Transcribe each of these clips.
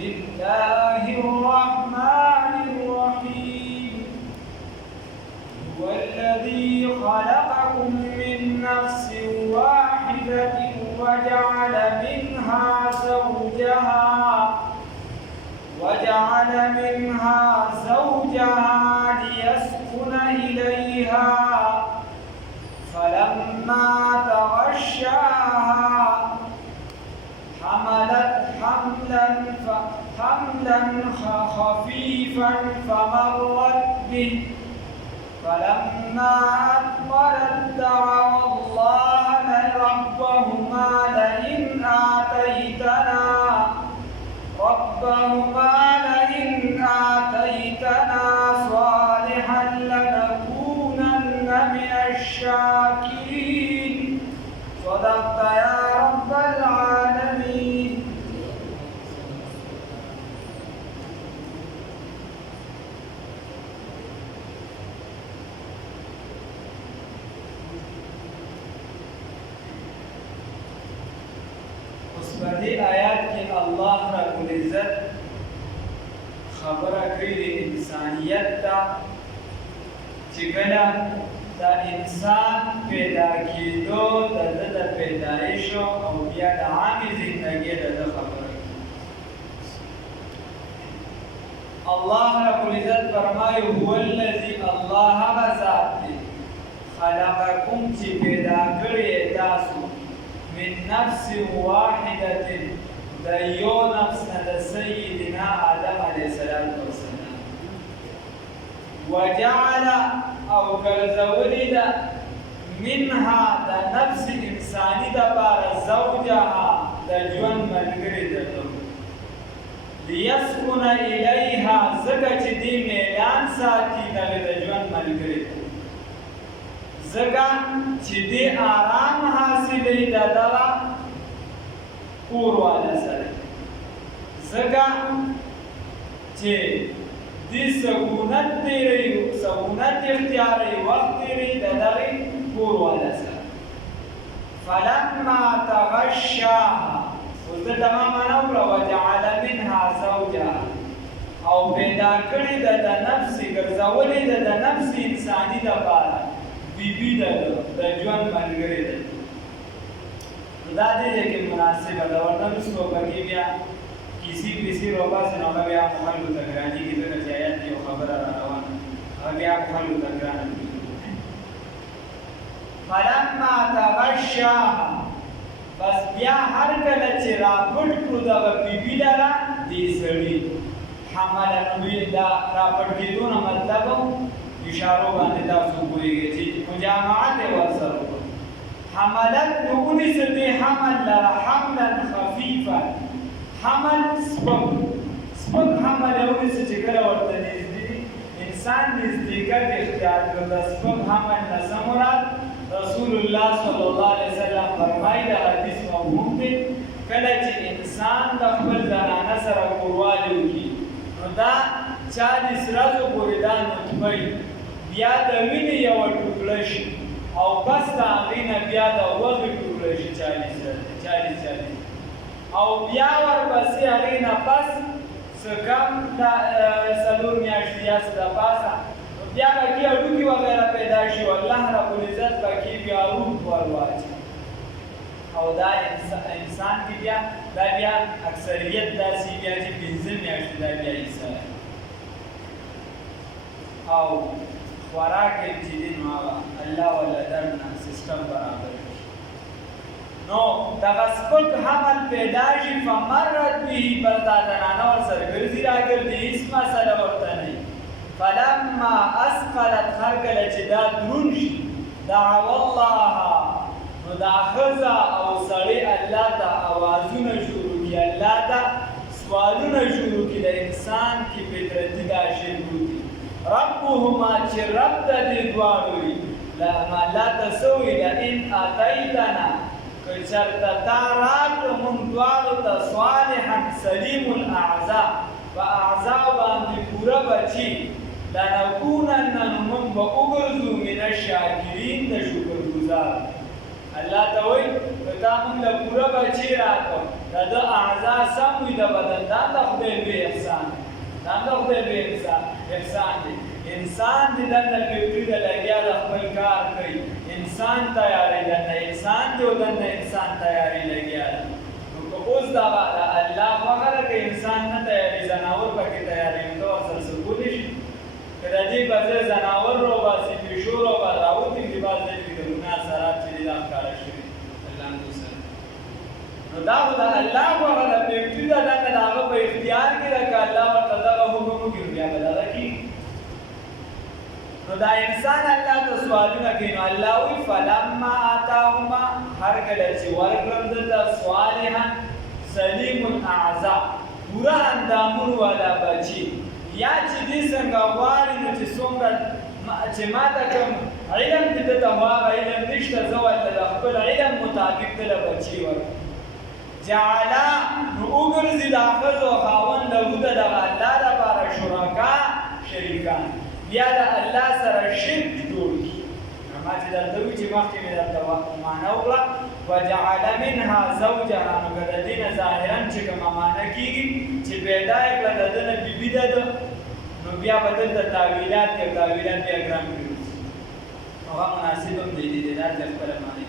الله الرحمن الرحيم هو الذي خلقكم من نفس واحدة وجعل منها زوجها ليسكن إليها فلما تغشاها حملت حملا خفيفا فمرت به فلما أثقلت دعوا الله ربهما لئن آتيتنا صالحا لنكونن من الشاكرين صدقت يا رب العالمين. بدی آیات کې الله رب العزت خبره کړې د انسانیت ته چې کله د انسان پیدا کېدو د ده د پیدایش او بیا د عامې زندګۍ د ده خبره الله رب العزت فرمایي هو الذي الله هغه ذات دی خلقکم چې پیدا کړی تاسو من نفس واحدة ديو نفسنا سيدنا آدم عليه الصلاة والسلام وجعل أو كالزولد منها دا نفس إنساني دا بار زوجها دا جوان ملغري دا ليسكن إليها زكاة دي ميلان ساتي دا جوان ملغري زګه چې دې آرام حاصلې د دغه کور والا سره زګه چې دې سکونت اختیاري وخت تیری د دغه کور والا سره فلما تغشاها اوس د تمام نور وجعل منها زوجها او پیدا کړی د نفس ګرځولې د نفس انساني د پاره بیبی ده د ژوند ملګری ده دا دې کې مناسبه ده ورته نو پکې بیا کسی روبا سے نو بیا محل تګرانی کې څنګه چې آیات یو خبره روانه هغه بیا محل تګرانی فلما تغشاها بس بیا هر کله چې راپټ کړو دا بیبی لاره دې سړی حمل نو دا راپټ کېدو نه مطلب اشارو باندې تاسو پوهیږئ چې مجامعت ورسره حملت نونی سدی حمل لرا حملا خفیفا حمل سپک حمل نونی سدی کله ورته نږدې انسان نزدېکت اختیار کړ د سپک حمل نه څه مراد رسول الله صلی الله علیه وسلم فرمایي د حدیث مفهوم دی کله چې انسان د خپل زنانه سره کوروالی وکړي نو دا 40 ورځو پورې دا نطفه بیا د وینې یوه ټوکړه شي او بس د هغې نه بیا د وږې ټوکړه شي 40 او بیا ورپسې هغې نه پس څه کم 4 میاشتې یا څه دپاسه بیا پکې هډوکي وغیره پیدا شي او الله رب العزت پکې بیا روح ورواچوي او دا انسان کې بیا دا بیا اکثریت داسې بیا چې 15 میاشتې دا بیا عیسی او خوراک چې دی نو هغه الله ولا درنه سیستم برابر کړي نو دغه سپک حمل پیدا شي فمرت به بس دا زنانه ورسره ګرځي راګرځي هېڅ مسله ورته نه وي فلما اسقلت هر کله چې دا دروند شي دعوا الله نو دا ښځه او سړی الله ته اوازونه شروع کړي الله ته سوالونه شروع کړي د انسان کې فطرتي دا شی پروت دي ربهما چې رب د دې دواړو وي الله ته څه وایي لئن آتیتنا که چېرته تا راکړه موږ دواړو ته صالحا سلیم الاعضاء په اعضاو باندې پوره بچي لنکونن نو موږ به وګرځو من الشاکرین د شکرګزار الله ته وایي که تا موږ له پوره بچي راکړو د ده اعضا سم وي د بدن دا د خدای لوی احسان دی دا د خدای لوی احسان دی انسان دې دننه فکري ده لګیا د خپل کار کوي انسان تیاری دننه انسان دی او دننه انسان تیاری لګیا ده نو که اوس دغه د الله خوښه ده که انسان نه تیاري ځناور پکې تیاری نو ته ورسره څه کولی شي که د دې په ځای ځناور راوباسي پیشو راووتي دې بعض ځای کې د ګناه اثرات چې دي دا ښکاره شوي نو دا خو د الله خوښه ده فکري ده دننه د هغه په اختیار کې ده که الله ورته دغه حکم وکړي نو بیا به دغه کېږي نو دا انسان الله ته سوالونه کوي نو الله وایي فلما آتاهما هر کله چې ورکړل دته صالحا سلیم الاعضاء پوره اندامونو والا بچي یا چې دې څنګه غواړي نو چې څومره چې ما ته کوم علم دې ته هغه علم نشته زه ورته د خپل علم مطابق دله بچي ورکړم جعلا نو وګرځي دا ښځو خاوند له د دغه الله لپاره شرکا شریکان بیا د الله سره شرک جوړ کړي ما چې درته وایي چې مخکې مې درته معنا وکړه وجعل منها زوجها نو که د دې نه ظاهرا چې کومه معنا کېږي چې پیدا یې کړه د ده نه بیبي ده نو بیا به دلته تاویلات دي او تاویلات بیا ګران کړي هغه مناسب هم دی دې دا چې خپله معنی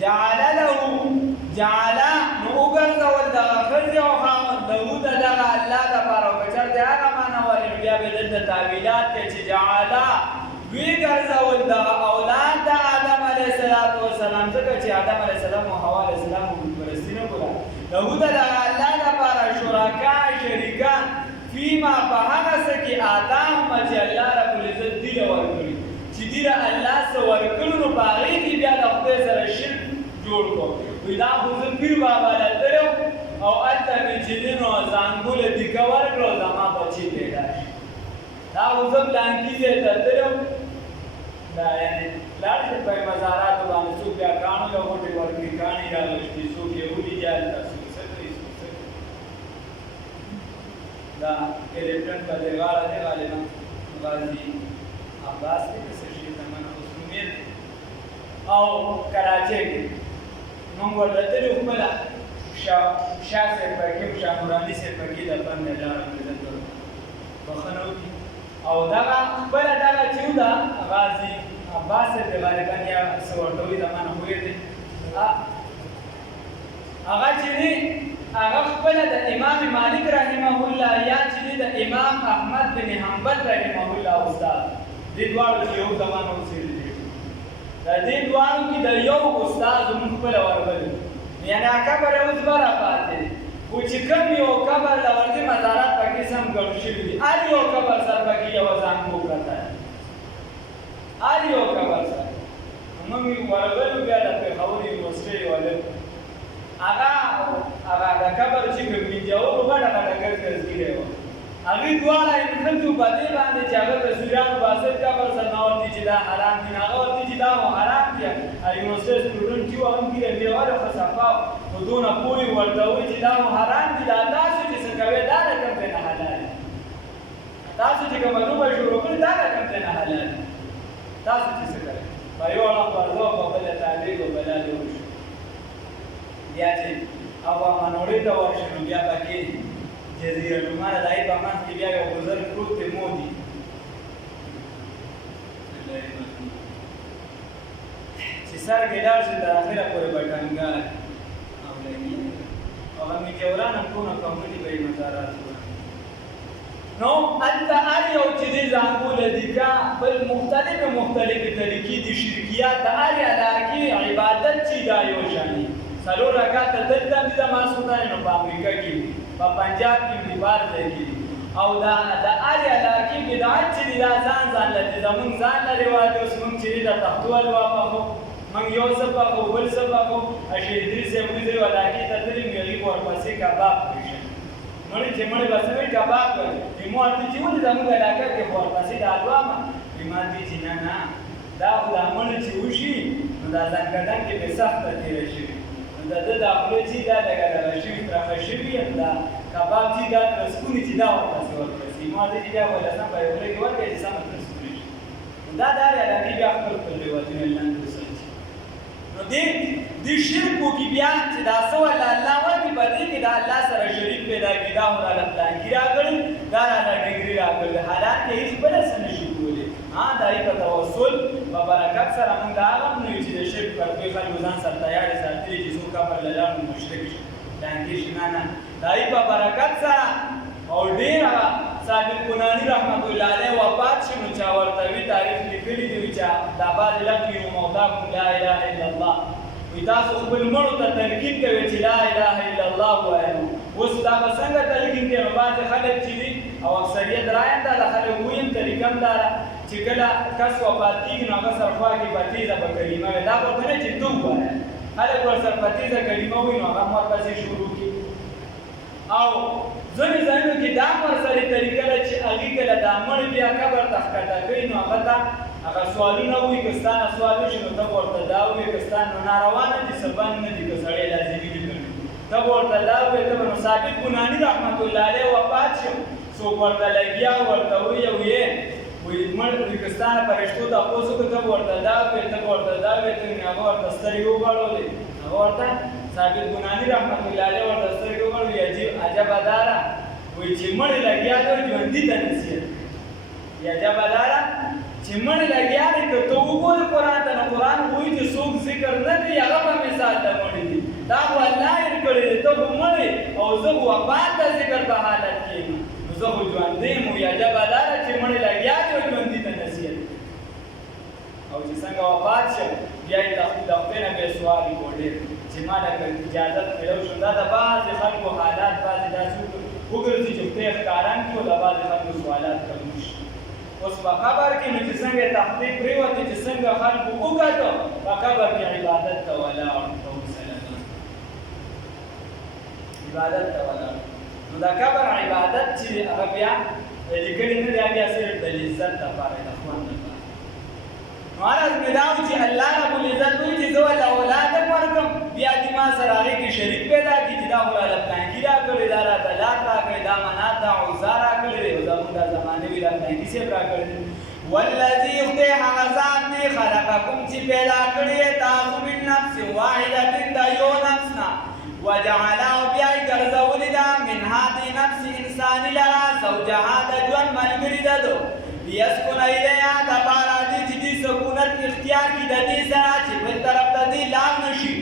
جعل له جعل نو وګرځول دغه ښځې او خاوند له د دغه الله دپاره او که چېرته هغه معنا ولې نو بیا به دلته تاویلات کوي چې جعل وی ګرځول دغه اولاد د آدم علیه السلام ځکه چې آدم علیه السلام او حوا علیه السلام بتپرستي نه کوله له د دغه الله دپاره شرکا شریکان فیما په هغه څه کې آتاهما چې الله ربالعزت دي له ورکړي چې دي له الله څه ورکړو نو په هغې کې بیا د خدای سره شرک جوړ کړو وایي دا خو زه پیر بابا له تللی او هلته مې چې دی نو زانګوله دیکه ورکړه او زما بچي پیدا شي دا خو زه پلانکي ځای ته تللی دا یعنې لاړ شي په مزاراتو باندې څوک بیا کاڼو له غوټې ورکړي کاڼي راغشتي څوک یې ولیجه هلته څوک څه کوي څوک څه کوي دا کیپټن په دې غاړه دی غالبا غازي عباس کې د څه شي تمنا اوس امید او کراچۍ کې موږ ورته تللي خپله شاه صاحب پکې شاه نوراني صاحب پکې د پند لاره عزت بخښنه وکړي او دغه خپله دغه چې و ده غازي عباس صاحب د غالبا یا څه ورته وایي د مانه هوی دی هغه چې دی هغه خپله د امام مالک رحمه الله یا چې دی د امام احمد بن حنبل رحمه الله استاد دې دواړو کې یو زمانه اوسېدلی دی د دې دواړو کې د یو استاد زموږ خپله ورغلی یعنې هغه قبر یې اوس به راپاتې دی خو چې کوم یو قبر له ورځې مزارات پکې سم ګډ شوي دي هر یو قبر سر پکې یوه زانګو پرته ده هر یو قبر سر موږ ورغلو بیا د پېښور یونیورسټۍ والو هغه د قبر چې کوم وینجاوو غټه غټه ګرځګرځګیری وه هغوی دواړه ښځو په دې باندې چې هغه تصویرانو باسل قبر سر نه ورته چې دا حرام دي هغه ورته چې دا مو حرام دي یونیورسټۍ سټوډنټ چې وو هم ګیره بیا ولې خو صفا خو دونه پوه یې ورته وایي چې دا مو حرام دي دا تاسو چې څه کوئ دا د کوم ځای نه حلال دي تاسو چې کومه لوبه شروع کړې دا د کوم ځای نه حلال دي تاسو چې څه کوئ په یو اړخ ورځو په بله تابع و بلا دې وشو بیا چې افغانوړې ته ورشي نو بیا پکې جزیره نما د هغې په منځ کې بیا یو بزرګ پروت دی مودي چې سر کې لاړ شي تر اخره پورې به ټنګار او لګي او هغه میجوران هم ټونه کمونټي به یې مزارات نو هلته هر یو چې دی زانګوله دي که بل مختلفې طریقې دي شرکیات د هرې علاقې عبادت چې دا یو شاني څلور رکعته دلته دي د ماسخوتن نو په امریکا کې دي په پنجاب کې دي بار ځای کې دي او د هرې علاقې بدعت چې دي دا ځان له دي زمونږ ځان له رواج اوس مونږ چې دي د تختو حلوا پخو مونږ یو څه پخو بل څه پخو شهید ادریس صاحب وزري علاقې ته تللي مو هغې به ورپسې کباب پرېښه مړی چې مړی به څه وایي کباب کوي وایي مو ورته چې ولې زموږ علاقه کې خو ورپسې د حلوا ما وایي ما دې چې نه دا خو دا مړی چې وشي نو دا ځانګړن کې بې سخته تېره شوي د ده دا خوله چې دا لږه دغه شوي پرخه شوي دا کباب چې دا ترسکونې چې دا ورپسې ورپسې ما ته چې بیا ولسم به یې خوله کې ورکړی چې سمه ترسکونې شي دا د هرې علاقې بیا خپل رواجونه لاندې وساتي نو دې شرک وکړي بیا چې دا څه ولا الله ورکړي په دې کې د الله سره شریک پیدا کړي دا وراله پلانګي راکړي دا راله ډګري راکړي حالات کې هیڅ بل څه نشي کولی دا یې په توسل په برکت سره موږ دا هم نه چې د شرک پر کوي خلکو ځان سره تیار ساتي چې څوک کفر لاله مشرک شي پلانګي شي نه دا یې په برکت سره او ډیر صادق بنانی رحمت الله علیه وفات شو نو چا ورته وی تاریخ لیکلی دی چې دا بعد لقي موضعكم لا اله الا الله وی تاسو خپل مړو ته تلقین کوي چې لا اله الا الله وایو اوس دا څنګه تلقین کوي بعض خلک چې دي او اکثریت رایم دا خلک ویم طریقم دا چې کله کس وفات کیږي نو هغه سرخوا کې پتیزه به کلمه دا ورته نه چې تو وایي خلک ورسره پتیزه کلمه وایي نو هغه ورپسې شروع کوي او ځینې ځایونو کې دا ورسره طریقه ده چې هغې کله دا مړ بیا قبر ته ښکته کوي نو هغه ته هغه سوالونه وایي که ستا نه سوال وشي نو ته به ورته دا ووایې که ستا نو ناروا نه دي څه بند نه دي که سړی لازمي دي ګڼي ته به ورته دا ووایې ته به نو ثابت بناني رحمت الله علیه وفات شو څوک ورته لګیا ورته وایي او یې وایي مړ وایي که ستا نه فرشتو تپوس وکړو ته به ورته دا ووایې ته به ورته دا ووایې ته هغه ورته سترګې وغړولې هغه ورته ثابت بنانی رحمت الله علیه ورته سترګې وغړولې عجبه دا ده وایي چې مړې لګیا دی ژوندي ته نصیحت عجبه دا ده چې مړې لګیا دی که ته وګورې قرآن ته نو قرآن وایي چې څوک ذکر نه کوي هغه به مثال ته مړې دي دا خو الله یې کړی دی ته خو مړې او زه خو وفات ته ذکر په حالت کې یم نو زه خو ژوندی یم وایي عجبه دا ده چې مړې لګیا دی او ژوندي ته نصیحت او چې څنګه وفات شم بیا یې د خپل نه بیا سوال وکړ ډېر چې ما له اجازت ملو شو دا د بعضې خلکو حالات بعضې داسې وګرځي چې خدای ښکاران کړي او د بعضې خلکو سوالات قبول شي اوس په قبر کې نو چې څنګه تحقیق پرېوتې چې څنګه خلکو وکتو په قبر کې عبادت ته ولاړ عبادت ته ولاړ نو دا قبر عبادت چې هغه بیا لیکلي نه دی بیا صرف د عزت لپاره د خوند لپاره نو عرض مې دا و چې الله رب العزت وایي چې زه ورله اولاد ورکړم بیا دې ما سره هغې کې شریک پیدا کړي چې دا خو راله پلانکي راکړی دا راته لات راکړی دا منات دا عزا راکړی دی او زمونږ دا زمانې وي دا پلانکي صاحب راکړی دی والذي خدای هغه ذات دی خلقکم چې پیدا کړی یې تاسو من نفس واحدة د یو نفس نه وجعل او بیا یې ګرځولې ده منها دې نفس انساني لره زوجها د ژوند ملګري ده دو لیسکن الیها دپاره دې چې دې سکونت اختیار کړي د دې سره چې بل طرف ته دې لاړ نه شي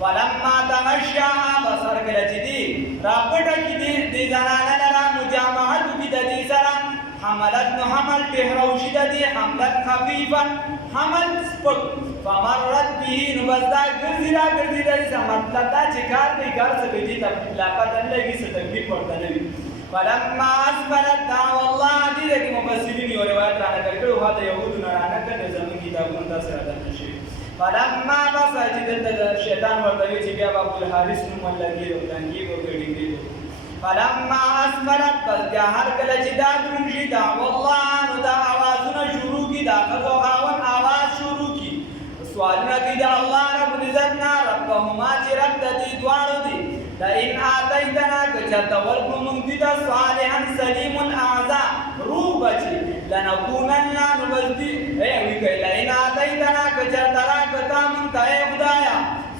فلما تغشاها بصر کله چې دې راپټه کړي دې زنانه لره مجامعت وکړي د دې سره حملت نو حمل ټهروشي د دې حملت خفیفا حمل سپک فمرت به نو بس دا ګرځي را ګرځي د دې مطلب دا چې کار کوي کار څه کوي دې ته لا پته نه لګي څه تکلیف ورته نه وي فلما اسفلت دعوا الله دې کې مفسرین یو روایت را نقل کړو هغه د یهودو نه را نقل کړي زموږ کتابونو ته سره درته شوي فلما بس چې دلته شیطان ورته وایي چې بیا به ابوالحارث نوم ولګي او تنګي به ډینګي فلما اسفلت بس بیا هر کله چې دا دروند شي دعوا الله نو دا آوازونه شروع کړي دا ښځو خاوند آواز شروع کړي سوالونه کوي د الله رب العزت نه ربهما چې رب د دې دواړو دی لئن آتیتنا که چېرته ورکړو موږ دوی ته صالحا سلیم الاعضاء روح بچي لنکونن نو بس دوی وی کوي لئن آتیتنا که چېرته راکړه تا موږ ته ای خدایه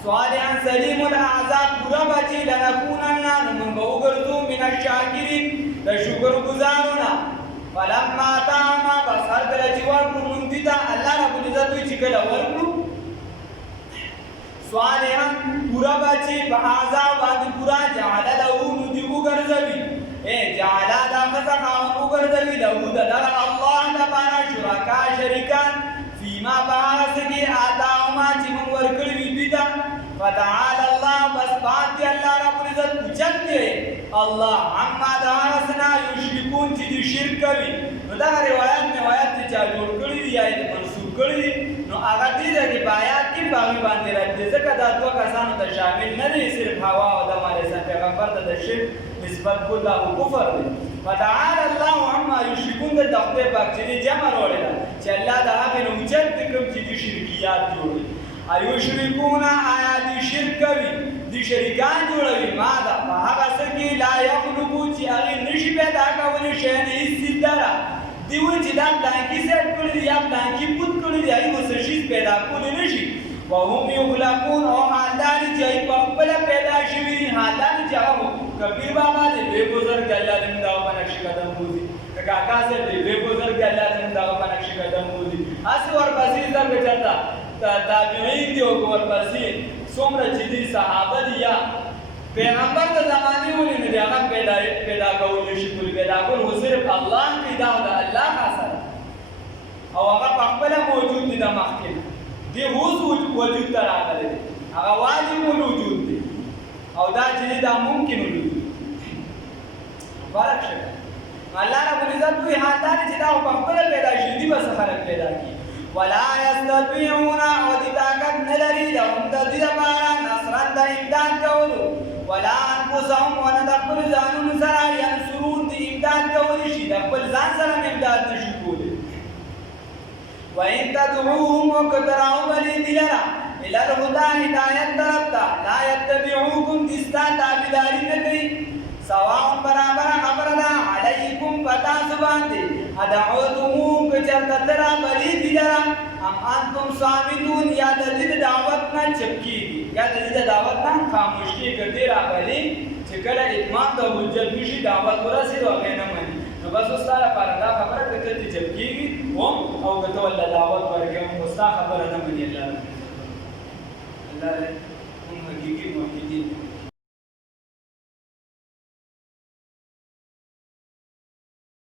صالحا سلیم الاعضاء پوره بچي لنکونن نو موږ به وګرځو من الشاکرین د شکر ګزارو نه فلما آتاهما بس هر کله چې ورکړو موږ دوی ته الله رب العزت وایي چې کله ورکړو صالحا پورا بچی په اعضا باندې پورا جعل له نو دی وګرځوي جعل دا فتح وګرځوي له دغه الله لپاره شرکا شریکان فيما بارسکی آتاهما چې موږ ورکړي وي دوی ته فتعالى الله بس پاک دی الله رب العزت اوچت دی الله عما دارسنا یشرکون چې دوی شرک کوي نو دا روایت چې چا جوړ کړي دي یا یې منسوب کړي دي نو هغه دې د آیات کې باغی باندې راځي ځکه دا دوه کسانو ته شامل نه دي صرف هوا او د مالې پیغمبر ته د شرک نسبت کول او کفر دی فتعالى الله عما یشرکون د خدای پاک چې جمع وروړي چې الله دا هغه نو اوچت کوم چې دي شرکیات جوړي ایو شرکون آیا دي شرک کوي دي شریکان جوړوي ما دا هغه څه کې لا یخلقو چې هغه نشي پیدا کولی شي نه هیڅ دره دی وایي چې دا پلانکي سیټ کړی دی یا پلانکي پوت کړی دی هغه څه شي پیدا کولی نشي وهم یخلقون او حالداری چې په خپله پیدا شوي دي حالداری چې هغه کبیر بابا دی لوی بزرګ الله دې موږ دغه په نقش قدم بوځي که کاکا صاحب دی لوی بزرګ الله دې موږ دغه په نقش قدم بوځي هسې ورپسې زر به چېرته تابعین دي او ورپسې څومره چې دي صحابه دي یا پیغمبر د زمانې ولې نه دي هغه پیدا کولی شي پیدا کول خو صرف الله کوي دا د الله خاصه ده او هغه په خپله موجود دي د مخکې دی اوس وجود ته راغلی دی هغه واجب الوجود دی او دا چې دی دا ممکن الوجود فرق شته الله رب العزت وایي حال دا دی چې دا په خپله پیدا شي دي به څه خلک پیدا کړي ولا یستطیعون او دې طاقت نه لري لهم د دې لپاره نصرا د امداد کولو ولا انفسهم ونه د خپل ځانونو سره ینصرون د امداد کولی شي د خپل ځان سره امداد نشي کولی وَإِن تَدْعُوهُمْ وَكَتَرَعُوا بَلِدِلَرَا إِلَى الْهُدَى هِدَايَتْ طَرَفْتَا لَا يَتَّبِعُوكُمْ دِسْتَا تَابِدَارِي نَكَي سَوَاءٌ برابر خبردا عَلَيْكُمْ پتا سباندي أَدَعُوتُمُوهُمْ كَچَرْتَ تَرَا بَلِدِلَرَا أَمْ أَنْتُمْ صَامِتُونَ یا د دې دعوت نه چپکیږي یا د دې دعوت نه خاموشي کړي راغلي چې کله اتمام د حجت نشي دعوت ورسېږي او نه مني نو بس استاد لپاره دا خبره ده چې چپکیږي او کته ول دعوت ورکوم مستخبر نه مني الله الله هم حقيقي موحدين